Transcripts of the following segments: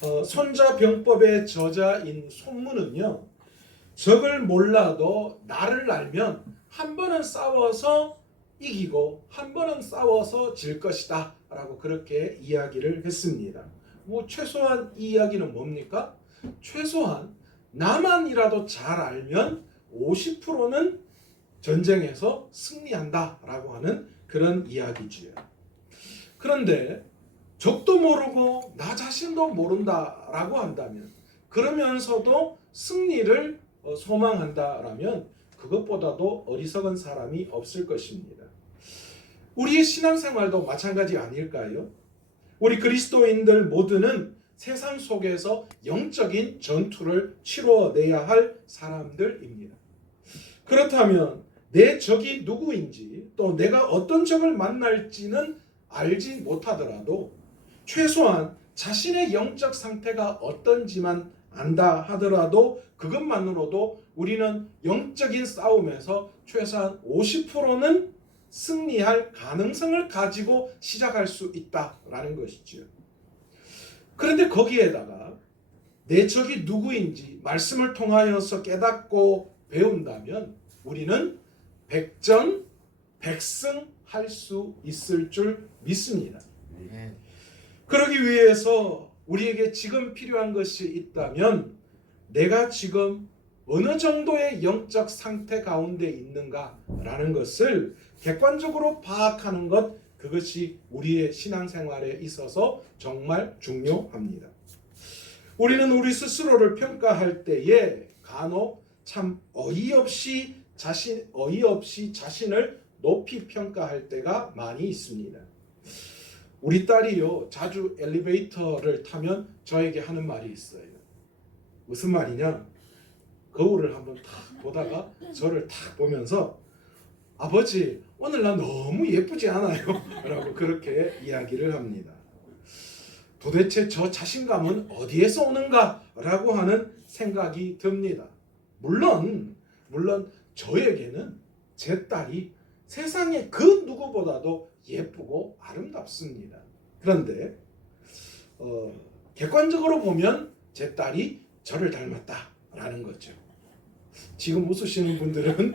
손자병법의 저자인 손문은요, 적을 몰라도 나를 알면 한 번은 싸워서 이기고 한 번은 싸워서 질 것이다 라고 그렇게 이야기를 했습니다. 뭐 최소한 이 이야기는 뭡니까? 최소한 나만이라도 잘 알면 50%는 전쟁에서 승리한다 라고 하는 그런 이야기지요. 그런데 적도 모르고 나 자신도 모른다 라고 한다면, 그러면서도 승리를 소망한다라면 그것보다도 어리석은 사람이 없을 것입니다. 우리의 신앙생활도 마찬가지 아닐까요? 우리 그리스도인들 모두는 세상 속에서 영적인 전투를 치러내야 할 사람들입니다. 그렇다면 내 적이 누구인지, 또 내가 어떤 적을 만날지는 알지 못하더라도 최소한 자신의 영적 상태가 어떤지만 안다 하더라도 그것만으로도 우리는 영적인 싸움에서 최소한 50%는 승리할 가능성을 가지고 시작할 수 있다라는 것이죠. 그런데 거기에다가 내 적이 누구인지 말씀을 통하여서 깨닫고 배운다면 우리는 백전백승할 수 있을 줄 믿습니다. 그러기 위해서 우리에게 지금 필요한 것이 있다면, 내가 지금 어느 정도의 영적 상태 가운데 있는가라는 것을 객관적으로 파악하는 것, 그것이 우리의 신앙생활에 있어서 정말 중요합니다. 우리는 우리 스스로를 평가할 때에 간혹 참 어이없이 자신을 높이 평가할 때가 많이 있습니다. 우리 딸이요, 자주 엘리베이터를 타면 저에게 하는 말이 있어요. 무슨 말이냐? 거울을 한번 탁 보다가 저를 탁 보면서, 아버지 오늘 나 너무 예쁘지 않아요? 라고 그렇게 이야기를 합니다. 도대체 저 자신감은 어디에서 오는가? 라고 하는 생각이 듭니다. 물론 저에게는 제 딸이 세상에 그 누구보다도 예쁘고 아름답습니다. 그런데 객관적으로 보면 제 딸이 저를 닮았다라는 거죠. 지금 웃으시는 분들은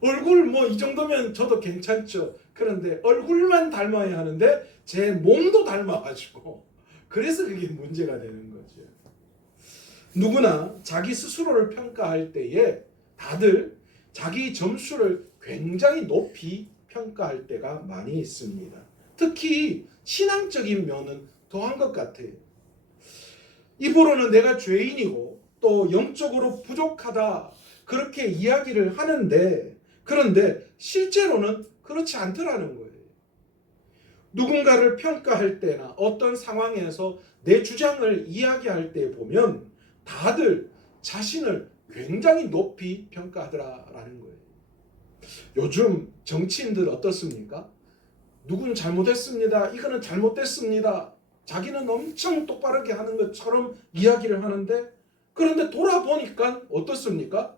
얼굴 뭐 이 정도면 저도 괜찮죠. 그런데 얼굴만 닮아야 하는데 제 몸도 닮아가지고 그래서 그게 문제가 되는 거죠. 누구나 자기 스스로를 평가할 때에 다들 자기 점수를 굉장히 높이 평가할 때가 많이 있습니다. 특히 신앙적인 면은 더한 것 같아요. 입으로는 내가 죄인이고 또 영적으로 부족하다 그렇게 이야기를 하는데, 그런데 실제로는 그렇지 않더라는 거예요. 누군가를 평가할 때나 어떤 상황에서 내 주장을 이야기할 때 보면 다들 자신을 굉장히 높이 평가하더라라는 거예요. 요즘 정치인들 어떻습니까? 누구는 잘못했습니다. 이거는 잘못됐습니다. 자기는 엄청 똑바르게 하는 것처럼 이야기를 하는데, 그런데 돌아보니까 어떻습니까?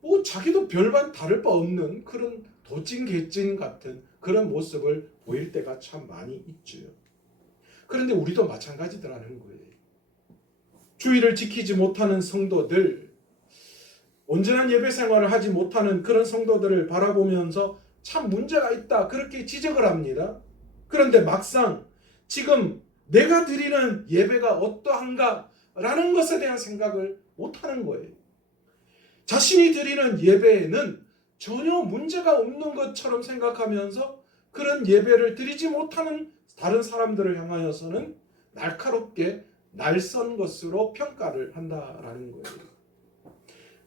뭐 자기도 별반 다를 바 없는 그런 도찐개찐 같은 그런 모습을 보일 때가 참 많이 있죠. 그런데 우리도 마찬가지더라는 거예요. 주의를 지키지 못하는 성도들, 온전한 예배 생활을 하지 못하는 그런 성도들을 바라보면서 참 문제가 있다 그렇게 지적을 합니다. 그런데 막상 지금 내가 드리는 예배가 어떠한가 라는 것에 대한 생각을 못하는 거예요. 자신이 드리는 예배에는 전혀 문제가 없는 것처럼 생각하면서 그런 예배를 드리지 못하는 다른 사람들을 향하여서는 날카롭게 날선 것으로 평가를 한다라는 거예요.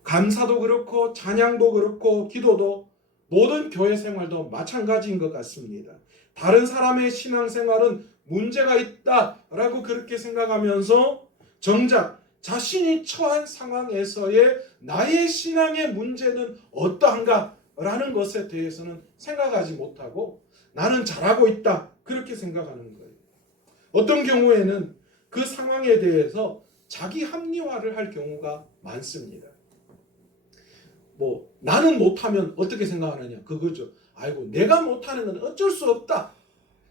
감사도 그렇고 찬양도 그렇고 기도도 모든 교회 생활도 마찬가지인 것 같습니다. 다른 사람의 신앙생활은 문제가 있다라고 그렇게 생각하면서 정작 자신이 처한 상황에서의 나의 신앙의 문제는 어떠한가라는 것에 대해서는 생각하지 못하고 나는 잘하고 있다 그렇게 생각하는 거예요. 어떤 경우에는 그 상황에 대해서 자기 합리화를 할 경우가 많습니다. 뭐 나는 못하면 어떻게 생각하느냐 그거죠. 아이고 내가 못하는 건 어쩔 수 없다.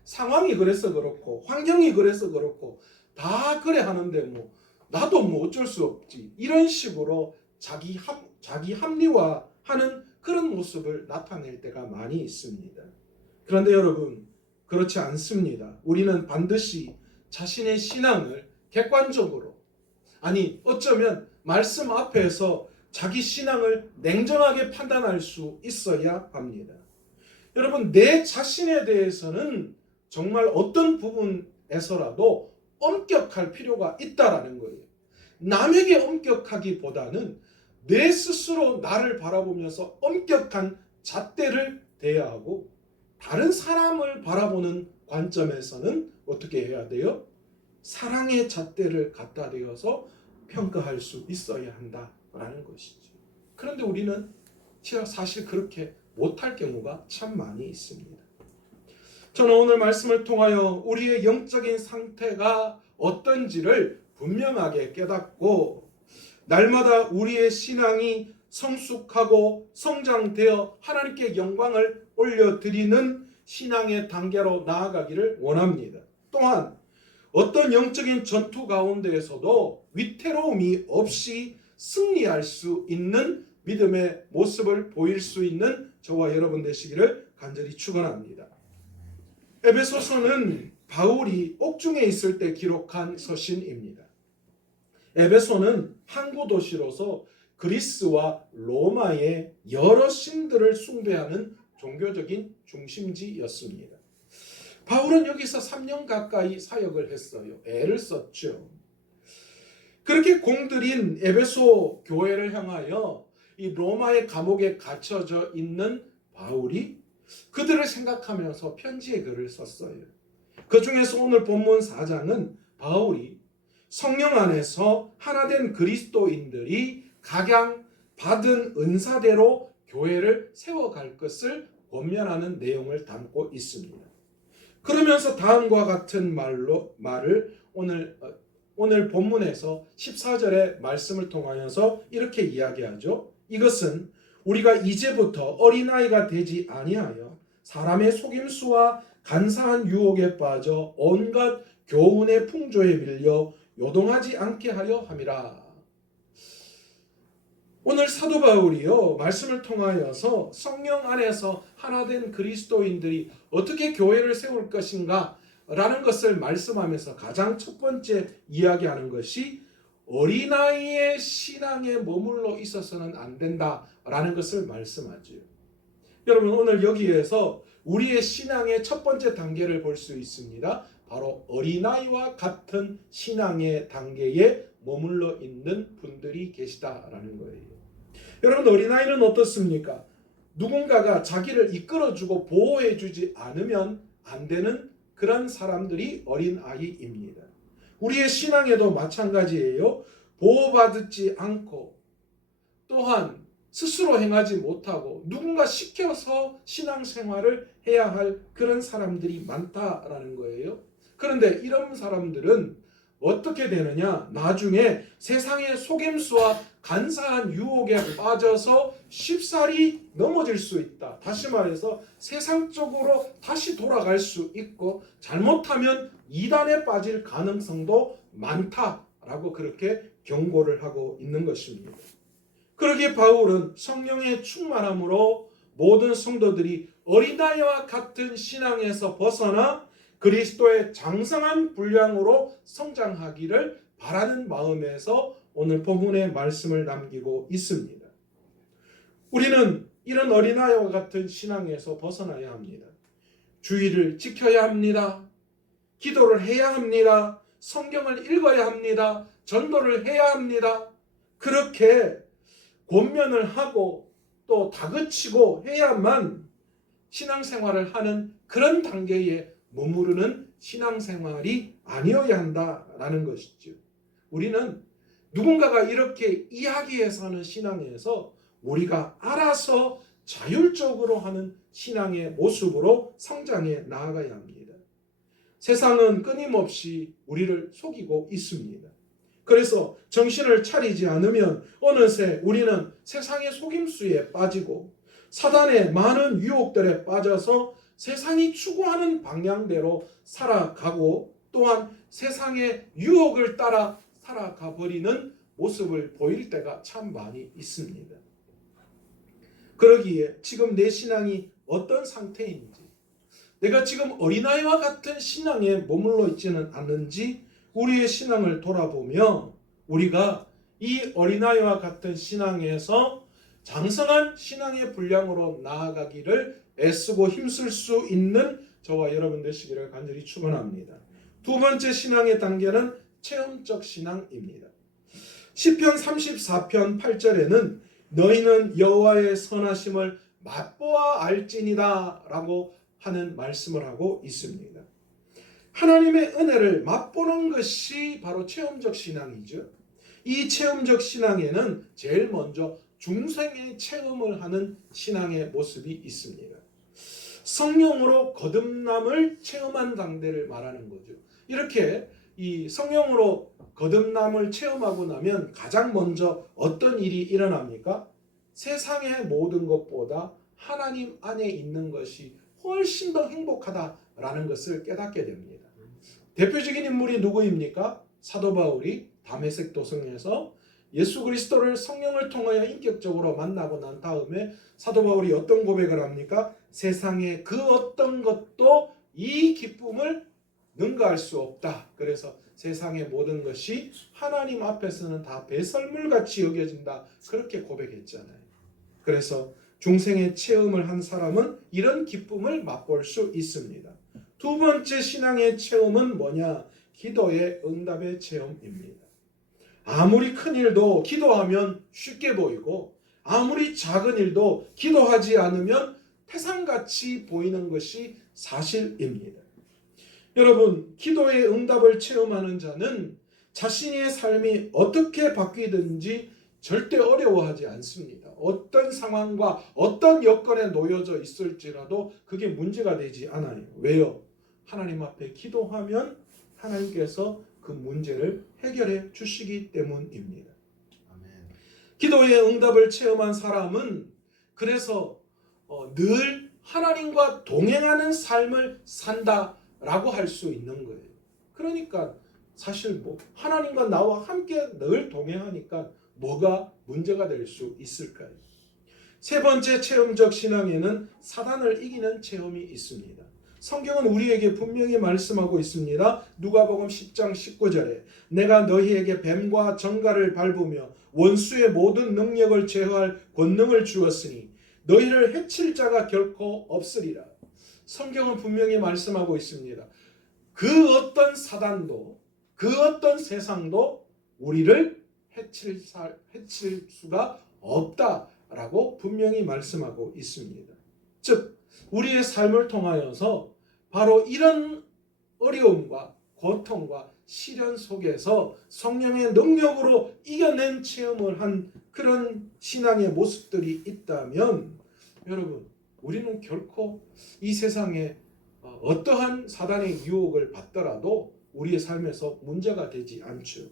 상황이 그래서 그렇고 환경이 그래서 그렇고 다 그래 하는데 뭐 나도 뭐 어쩔 수 없지. 이런 식으로 자기 합리화하는 그런 모습을 나타낼 때가 많이 있습니다. 그런데 여러분, 그렇지 않습니다. 우리는 반드시 자신의 신앙을 객관적으로, 아니 어쩌면 말씀 앞에서 자기 신앙을 냉정하게 판단할 수 있어야 합니다. 여러분, 내 자신에 대해서는 정말 어떤 부분에서라도 엄격할 필요가 있다라는 거예요. 남에게 엄격하기보다는 내 스스로 나를 바라보면서 엄격한 잣대를 대야 하고, 다른 사람을 바라보는 관점에서는 어떻게 해야 돼요? 사랑의 잣대를 갖다 대어서 평가할 수 있어야 한다라는 것이죠. 그런데 우리는 사실 그렇게 못할 경우가 참 많이 있습니다. 저는 오늘 말씀을 통하여 우리의 영적인 상태가 어떤지를 분명하게 깨닫고, 날마다 우리의 신앙이 성숙하고 성장되어 하나님께 영광을 올려드리는 신앙의 단계로 나아가기를 원합니다. 또한 어떤 영적인 전투 가운데에서도 위태로움이 없이 승리할 수 있는 믿음의 모습을 보일 수 있는 저와 여러분 되시기를 간절히 축원합니다. 에베소서는 바울이 옥중에 있을 때 기록한 서신입니다. 에베소는 항구 도시로서 그리스와 로마의 여러 신들을 숭배하는 종교적인 중심지였습니다. 바울은 여기서 3년 가까이 사역을 했어요. 애를 썼죠. 그렇게 공들인 에베소 교회를 향하여 이 로마의 감옥에 갇혀져 있는 바울이 그들을 생각하면서 편지의 글을 썼어요. 그 중에서 오늘 본문 4장은 바울이 성령 안에서 하나된 그리스도인들이 각양 받은 은사대로 교회를 세워갈 것을 권면하는 내용을 담고 있습니다. 그러면서 다음과 같은 말을 오늘 본문에서 14절의 말씀을 통하여서 이렇게 이야기하죠. 이것은 우리가 이제부터 어린아이가 되지 아니하여 사람의 속임수와 간사한 유혹에 빠져 온갖 교훈의 풍조에 밀려 요동하지 않게 하려 함이라. 오늘 사도 바울이요, 말씀을 통하여서 성령 안에서 하나된 그리스도인들이 어떻게 교회를 세울 것인가 라는 것을 말씀하면서 가장 첫 번째 이야기하는 것이 어린아이의 신앙에 머물러 있어서는 안 된다라는 것을 말씀하죠. 여러분, 오늘 여기에서 우리의 신앙의 첫 번째 단계를 볼 수 있습니다. 바로 어린아이와 같은 신앙의 단계에 머물러 있는 분들이 계시다라는 거예요. 여러분, 어린아이는 어떻습니까? 누군가가 자기를 이끌어주고 보호해주지 않으면 안 되는 그런 사람들이 어린아이입니다. 우리의 신앙에도 마찬가지예요. 보호받지 않고 또한 스스로 행하지 못하고 누군가 시켜서 신앙생활을 해야 할 그런 사람들이 많다라는 거예요. 그런데 이런 사람들은 어떻게 되느냐? 나중에 세상의 속임수와 간사한 유혹에 빠져서 쉽사리 넘어질 수 있다. 다시 말해서 세상적으로 다시 돌아갈 수 있고 잘못하면 이단에 빠질 가능성도 많다라고 그렇게 경고를 하고 있는 것입니다. 그러기에 바울은 성령의 충만함으로 모든 성도들이 어린아이와 같은 신앙에서 벗어나 그리스도의 장성한 분량으로 성장하기를 바라는 마음에서 오늘 본문의 말씀을 남기고 있습니다. 우리는 이런 어린아이와 같은 신앙에서 벗어나야 합니다. 주의를 지켜야 합니다. 기도를 해야 합니다. 성경을 읽어야 합니다. 전도를 해야 합니다. 그렇게 권면을 하고 또 다그치고 해야만 신앙생활을 하는 그런 단계에 머무르는 신앙생활이 아니어야 한다라는 것이죠. 우리는 누군가가 이렇게 이야기해서 하는 신앙에서 우리가 알아서 자율적으로 하는 신앙의 모습으로 성장해 나아가야 합니다. 세상은 끊임없이 우리를 속이고 있습니다. 그래서 정신을 차리지 않으면 어느새 우리는 세상의 속임수에 빠지고 사단의 많은 유혹들에 빠져서 세상이 추구하는 방향대로 살아가고 또한 세상의 유혹을 따라 살아가 버리는 모습을 보일 때가 참 많이 있습니다. 그러기에 지금 내 신앙이 어떤 상태인지, 내가 지금 어린아이와 같은 신앙에 머물러 있지는 않는지 우리의 신앙을 돌아보며 우리가 이 어린아이와 같은 신앙에서 장성한 신앙의 분량으로 나아가기를 애쓰고 힘쓸 수 있는 저와 여러분 되시기를 간절히 축원합니다. 두 번째 신앙의 단계는 체험적 신앙입니다. 시편 34편 8절에는 너희는 여호와의 선하심을 맛보아 알지니라 라고 하는 말씀을 하고 있습니다. 하나님의 은혜를 맛보는 것이 바로 체험적 신앙이죠. 이 체험적 신앙에는 제일 먼저 중생의 체험을 하는 신앙의 모습이 있습니다. 성령으로 거듭남을 체험한 당대를 말하는 거죠. 이렇게 이 성령으로 거듭남을 체험하고 나면 가장 먼저 어떤 일이 일어납니까? 세상의 모든 것보다 하나님 안에 있는 것이 훨씬 더 행복하다라는 것을 깨닫게 됩니다. 대표적인 인물이 누구입니까? 사도 바울이 다메섹 도성에서 예수 그리스도를 성령을 통하여 인격적으로 만나고 난 다음에 사도 바울이 어떤 고백을 합니까? 세상의 그 어떤 것도 이 기쁨을 능가할 수 없다. 그래서 세상의 모든 것이 하나님 앞에서는 다 배설물같이 여겨진다. 그렇게 고백했잖아요. 그래서 중생의 체험을 한 사람은 이런 기쁨을 맛볼 수 있습니다. 두 번째 신앙의 체험은 뭐냐? 기도의 응답의 체험입니다. 아무리 큰 일도 기도하면 쉽게 보이고 아무리 작은 일도 기도하지 않으면 태산같이 보이는 것이 사실입니다. 여러분, 기도의 응답을 체험하는 자는 자신의 삶이 어떻게 바뀌든지 절대 어려워하지 않습니다. 어떤 상황과 어떤 여건에 놓여져 있을지라도 그게 문제가 되지 않아요. 왜요? 하나님 앞에 기도하면 하나님께서 그 문제를 해결해 주시기 때문입니다. 아멘. 기도의 응답을 체험한 사람은 그래서 늘 하나님과 동행하는 삶을 산다라고 할 수 있는 거예요. 그러니까 사실 하나님과 나와 함께 늘 동행하니까 뭐가 문제가 될 수 있을까요? 세 번째 체험적 신앙에는 사단을 이기는 체험이 있습니다. 성경은 우리에게 분명히 말씀하고 있습니다. 누가복음 10장 19절에 내가 너희에게 뱀과 정갈을 밟으며 원수의 모든 능력을 제어할 권능을 주었으니 너희를 해칠 자가 결코 없으리라. 성경은 분명히 말씀하고 있습니다. 그 어떤 사단도 그 어떤 세상도 우리를 해칠 수가 없다라고 분명히 말씀하고 있습니다. 즉 우리의 삶을 통하여서 바로 이런 어려움과 고통과 시련 속에서 성령의 능력으로 이겨낸 체험을 한 그런 신앙의 모습들이 있다면 여러분, 우리는 결코 이 세상에 어떠한 사단의 유혹을 받더라도 우리의 삶에서 문제가 되지 않죠.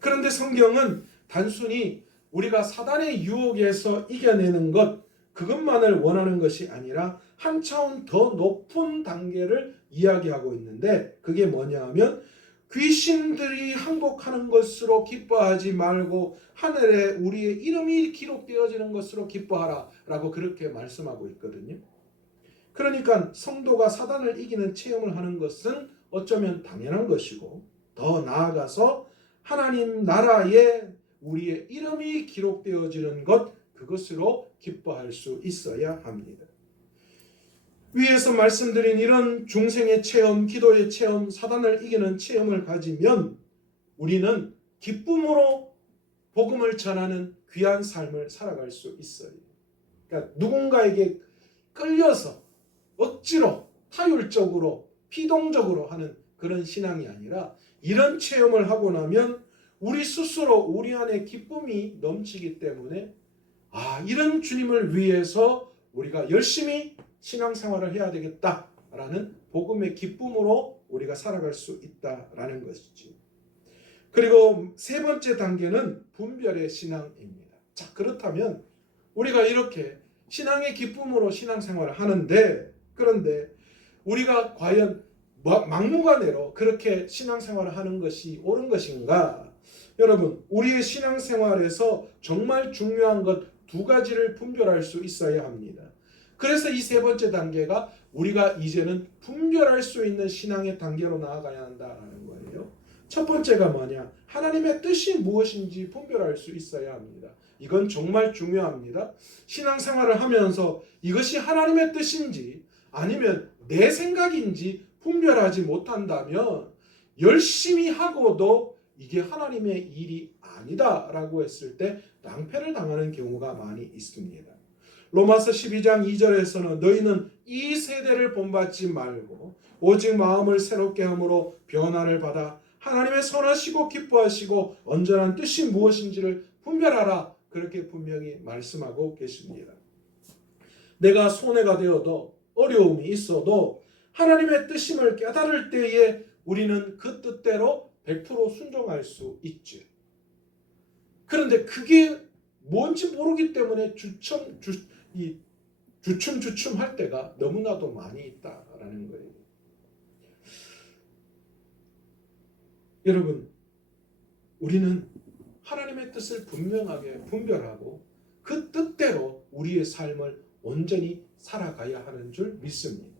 그런데 성경은 단순히 우리가 사단의 유혹에서 이겨내는 것, 그것만을 원하는 것이 아니라 한 차원 더 높은 단계를 이야기하고 있는데 그게 뭐냐 하면 귀신들이 항복하는 것으로 기뻐하지 말고 하늘에 우리의 이름이 기록되어지는 것으로 기뻐하라 라고 그렇게 말씀하고 있거든요. 그러니까 성도가 사단을 이기는 체험을 하는 것은 어쩌면 당연한 것이고 더 나아가서 하나님 나라에 우리의 이름이 기록되어지는 것, 그것으로 기뻐할 수 있어야 합니다. 위에서 말씀드린 이런 중생의 체험, 기도의 체험, 사단을 이기는 체험을 가지면 우리는 기쁨으로 복음을 전하는 귀한 삶을 살아갈 수 있어요. 그러니까 누군가에게 끌려서 억지로 타율적으로 피동적으로 하는 그런 신앙이 아니라 이런 체험을 하고 나면 우리 스스로 우리 안에 기쁨이 넘치기 때문에 이런 주님을 위해서 우리가 열심히 신앙생활을 해야 되겠다라는 복음의 기쁨으로 우리가 살아갈 수 있다라는 것이지. 그리고 세 번째 단계는 분별의 신앙입니다. 자, 그렇다면 우리가 이렇게 신앙의 기쁨으로 신앙생활을 하는데 그런데 우리가 과연 막무가내로 그렇게 신앙생활을 하는 것이 옳은 것인가? 여러분, 우리의 신앙생활에서 정말 중요한 것 두 가지를 분별할 수 있어야 합니다. 그래서 이 세 번째 단계가 우리가 이제는 분별할 수 있는 신앙의 단계로 나아가야 한다라는 거예요. 첫 번째가 뭐냐? 하나님의 뜻이 무엇인지 분별할 수 있어야 합니다. 이건 정말 중요합니다. 신앙생활을 하면서 이것이 하나님의 뜻인지 아니면 내 생각인지 분별하지 못한다면 열심히 하고도 이게 하나님의 일이 아니다라고 했을 때 낭패를 당하는 경우가 많이 있습니다. 로마서 12장 2절에서는 너희는 이 세대를 본받지 말고 오직 마음을 새롭게 함으로 변화를 받아 하나님의 선하시고 기뻐하시고 온전한 뜻이 무엇인지를 분별하라. 그렇게 분명히 말씀하고 계십니다. 내가 손해가 되어도 어려움이 있어도 하나님의 뜻임을 깨달을 때에 우리는 그 뜻대로 100% 순종할 수 있죠. 그런데 그게 뭔지 모르기 때문에 주춤주춤 할 때가 너무나도 많이 있다라는 거예요. 여러분, 우리는 하나님의 뜻을 분명하게 분별하고 그 뜻대로 우리의 삶을 온전히 살아가야 하는 줄 믿습니다.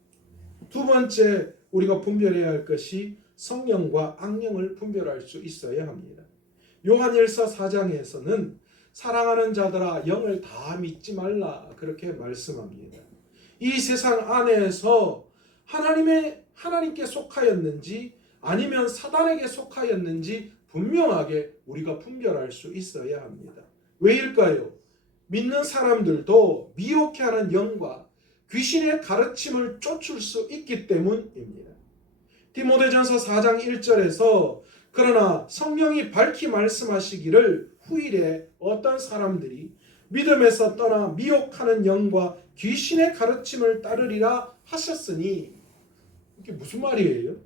두 번째 우리가 분별해야 할 것이 성령과 악령을 분별할 수 있어야 합니다. 요한일서 4장에서는 사랑하는 자들아 영을 다 믿지 말라 그렇게 말씀합니다. 이 세상 안에서 하나님께 속하였는지 아니면 사단에게 속하였는지 분명하게 우리가 분별할 수 있어야 합니다. 왜일까요? 믿는 사람들도 미혹해하는 영과 귀신의 가르침을 쫓을 수 있기 때문입니다. 디모데전서 4장 1절에서 그러나 성령이 밝히 말씀하시기를 후일에 어떤 사람들이 믿음에서 떠나 미혹하는 영과 귀신의 가르침을 따르리라 하셨으니 이게 무슨 말이에요?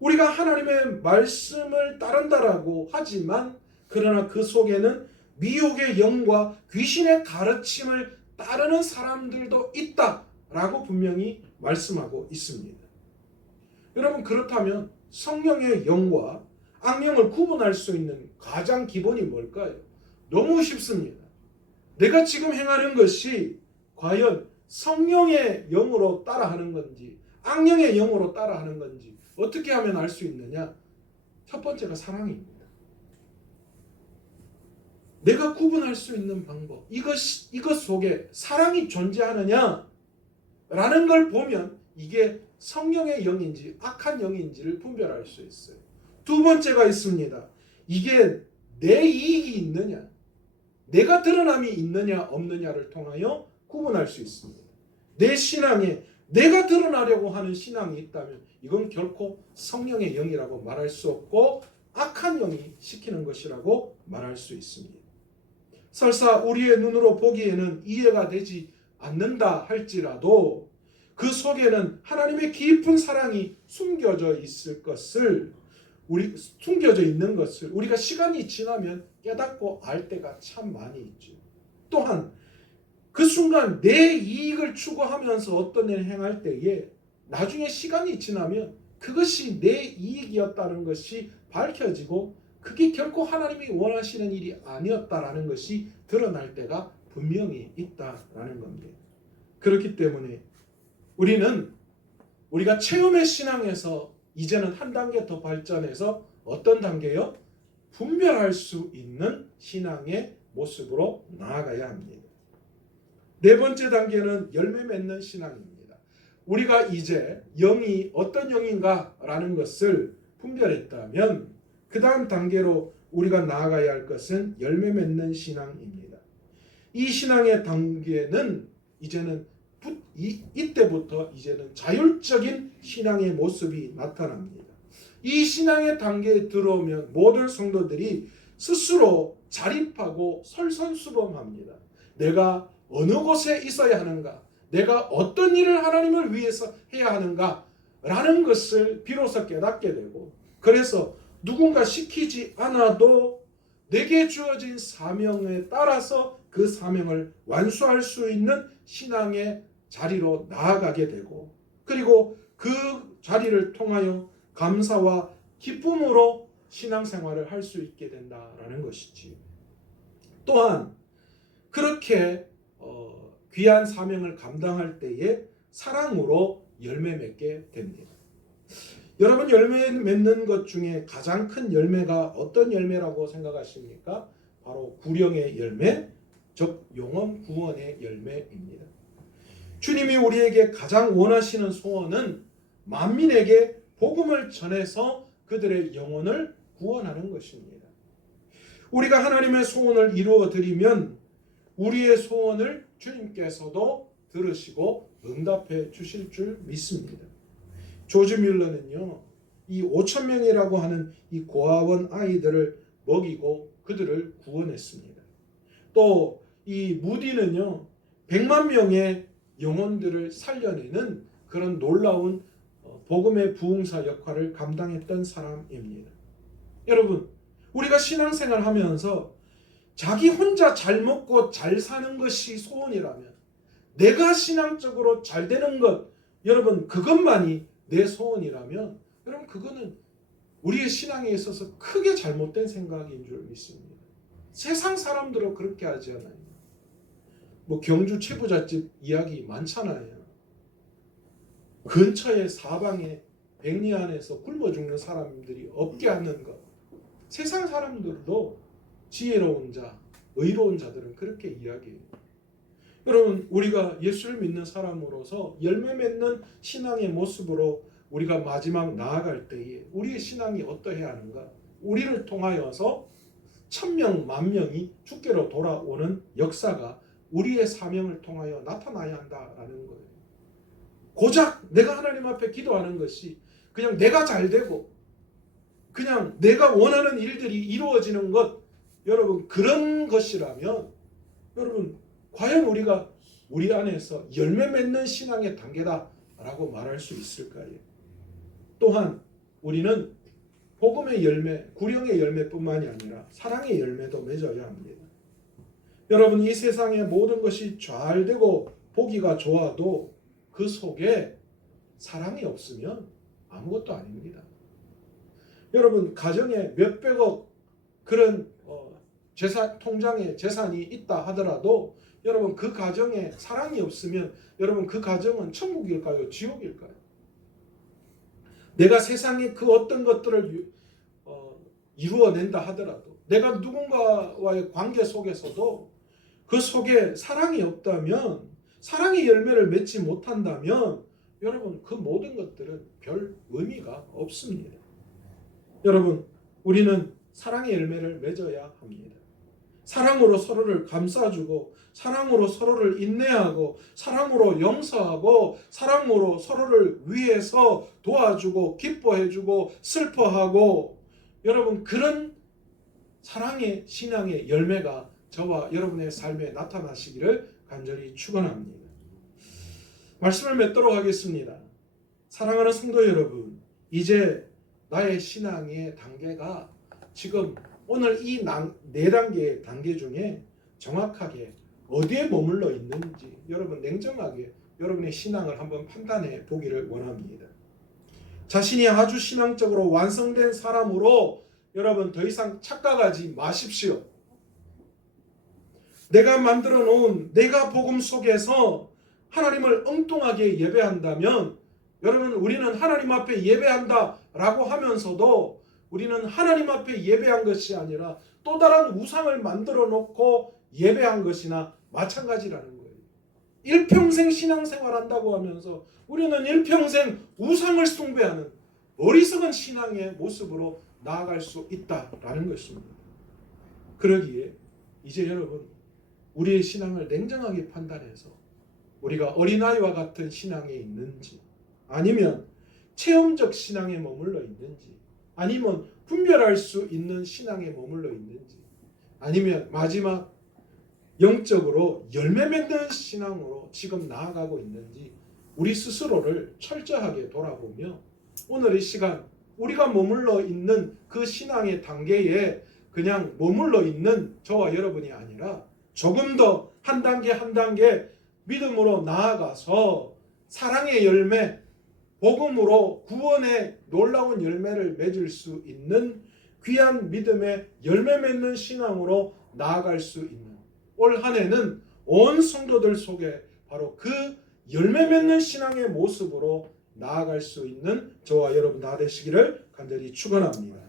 우리가 하나님의 말씀을 따른다라고 하지만 그러나 그 속에는 미혹의 영과 귀신의 가르침을 따르는 사람들도 있다라고 분명히 말씀하고 있습니다. 여러분, 그렇다면 성령의 영과 악령을 구분할 수 있는 가장 기본이 뭘까요? 너무 쉽습니다. 내가 지금 행하는 것이 과연 성령의 영으로 따라하는 건지 악령의 영으로 따라하는 건지 어떻게 하면 알 수 있느냐? 첫 번째가 사랑입니다. 내가 구분할 수 있는 방법, 이것 속에 사랑이 존재하느냐? 라는 걸 보면 이게 성령의 영인지 악한 영인지를 분별할 수 있어요. 두 번째가 있습니다. 이게 내 이익이 있느냐, 내가 드러남이 있느냐 없느냐를 통하여 구분할 수 있습니다. 내 신앙에 내가 드러나려고 하는 신앙이 있다면 이건 결코 성령의 영이라고 말할 수 없고 악한 영이 시키는 것이라고 말할 수 있습니다. 설사 우리의 눈으로 보기에는 이해가 되지 않는다 할지라도 그 속에는 하나님의 깊은 사랑이 숨겨져 있는 것을 우리가 시간이 지나면 깨닫고 알 때가 참 많이 있죠. 또한 그 순간 내 이익을 추구하면서 어떤 일을 행할 때에 나중에 시간이 지나면 그것이 내 이익이었다는 것이 밝혀지고 그게 결코 하나님이 원하시는 일이 아니었다라는 것이 드러날 때가 분명히 있다라는 겁니다. 그렇기 때문에 우리가 체험의 신앙에서 이제는 한 단계 더 발전해서 어떤 단계요? 분별할 수 있는 신앙의 모습으로 나아가야 합니다. 네 번째 단계는 열매 맺는 신앙입니다. 우리가 이제 영이 어떤 영인가라는 것을 분별했다면 그 다음 단계로 우리가 나아가야 할 것은 열매 맺는 신앙입니다. 이 신앙의 단계는 이때부터 이제는 자율적인 신앙의 모습이 나타납니다. 이 신앙의 단계에 들어오면 모든 성도들이 스스로 자립하고 설선수범합니다. 내가 어느 곳에 있어야 하는가, 내가 어떤 일을 하나님을 위해서 해야 하는가 라는 것을 비로소 깨닫게 되고, 그래서 누군가 시키지 않아도 내게 주어진 사명에 따라서 그 사명을 완수할 수 있는 신앙의 자리로 나아가게 되고, 그리고 그 자리를 통하여 감사와 기쁨으로 신앙생활을 할 수 있게 된다라는 것이지. 또한 그렇게 귀한 사명을 감당할 때에 사랑으로 열매 맺게 됩니다. 여러분, 열매 맺는 것 중에 가장 큰 열매가 어떤 열매라고 생각하십니까? 바로 구령의 열매, 즉 영혼 구원의 열매입니다. 주님이 우리에게 가장 원하시는 소원은 만민에게 복음을 전해서 그들의 영혼을 구원하는 것입니다. 우리가 하나님의 소원을 이루어 드리면 우리의 소원을 주님께서도 들으시고 응답해 주실 줄 믿습니다. 조지 밀러는요, 이 5,000명이라고 하는 이 고아원 아이들을 먹이고 그들을 구원했습니다. 또 이 무디는요, 100만 명의 영혼들을 살려내는 그런 놀라운 복음의 부흥사 역할을 감당했던 사람입니다. 여러분, 우리가 신앙생활 하면서 자기 혼자 잘 먹고 잘 사는 것이 소원이라면, 내가 신앙적으로 잘 되는 것, 여러분 그것만이 내 소원이라면, 여러분 그거는 우리의 신앙에 있어서 크게 잘못된 생각인 줄 믿습니다. 세상 사람들은 그렇게 하지 않아요. 뭐 경주 최부잣집 이야기 많잖아요. 근처에 사방에 백리안에서 굶어 죽는 사람들이 없게 하는 것. 세상 사람들도 지혜로운 자, 의로운 자들은 그렇게 이야기해요. 여러분, 우리가 예수를 믿는 사람으로서 열매 맺는 신앙의 모습으로 우리가 마지막 나아갈 때에 우리의 신앙이 어떠해야 하는가? 우리를 통하여서 1,000명, 10,000명이 주께로 돌아오는 역사가 우리의 사명을 통하여 나타나야 한다라는 거예요. 고작 내가 하나님 앞에 기도하는 것이 그냥 내가 잘 되고 그냥 내가 원하는 일들이 이루어지는 것, 여러분 그런 것이라면 여러분 과연 우리가 우리 안에서 열매 맺는 신앙의 단계다라고 말할 수 있을까요? 또한 우리는 복음의 열매, 구령의 열매뿐만이 아니라 사랑의 열매도 맺어야 합니다. 여러분, 이 세상의 모든 것이 잘 되고 보기가 좋아도 그 속에 사랑이 없으면 아무것도 아닙니다. 여러분, 가정에 몇백억 그런 통장에 재산이 있다 하더라도 여러분 그 가정에 사랑이 없으면 여러분 그 가정은 천국일까요? 지옥일까요? 내가 세상에 그 어떤 것들을 이루어낸다 하더라도 내가 누군가와의 관계 속에서도 그 속에 사랑이 없다면, 사랑의 열매를 맺지 못한다면 여러분 그 모든 것들은 별 의미가 없습니다. 여러분, 우리는 사랑의 열매를 맺어야 합니다. 사랑으로 서로를 감싸주고 사랑으로 서로를 인내하고 사랑으로 용서하고 사랑으로 서로를 위해서 도와주고 기뻐해주고 슬퍼하고, 여러분 그런 사랑의 신앙의 열매가 저와 여러분의 삶에 나타나시기를 간절히 축원합니다. 말씀을 맺도록 하겠습니다. 사랑하는 성도 여러분, 이제 나의 신앙의 단계가 지금 오늘 이 4단계의 단계 중에 정확하게 어디에 머물러 있는지 여러분 냉정하게 여러분의 신앙을 한번 판단해 보기를 원합니다. 자신이 아주 신앙적으로 완성된 사람으로 여러분 더 이상 착각하지 마십시오. 내가 만들어 놓은 내가 복음 속에서 하나님을 엉뚱하게 예배한다면 여러분 우리는 하나님 앞에 예배한다 라고 하면서도 우리는 하나님 앞에 예배한 것이 아니라 또 다른 우상을 만들어 놓고 예배한 것이나 마찬가지라는 거예요. 일평생 신앙생활 한다고 하면서 우리는 일평생 우상을 숭배하는 어리석은 신앙의 모습으로 나아갈 수 있다라는 것입니다. 그러기에 이제 여러분 우리의 신앙을 냉정하게 판단해서 우리가 어린아이와 같은 신앙에 있는지, 아니면 체험적 신앙에 머물러 있는지, 아니면 분별할 수 있는 신앙에 머물러 있는지, 아니면 마지막 영적으로 열매 맺는 신앙으로 지금 나아가고 있는지 우리 스스로를 철저하게 돌아보며 오늘 이 시간 우리가 머물러 있는 그 신앙의 단계에 그냥 머물러 있는 저와 여러분이 아니라 조금 더 한 단계 한 단계 믿음으로 나아가서 사랑의 열매, 복음으로 구원의 놀라운 열매를 맺을 수 있는 귀한 믿음의 열매 맺는 신앙으로 나아갈 수 있는 올 한 해는 온 성도들 속에 바로 그 열매 맺는 신앙의 모습으로 나아갈 수 있는 저와 여러분 다 되시기를 간절히 축원합니다.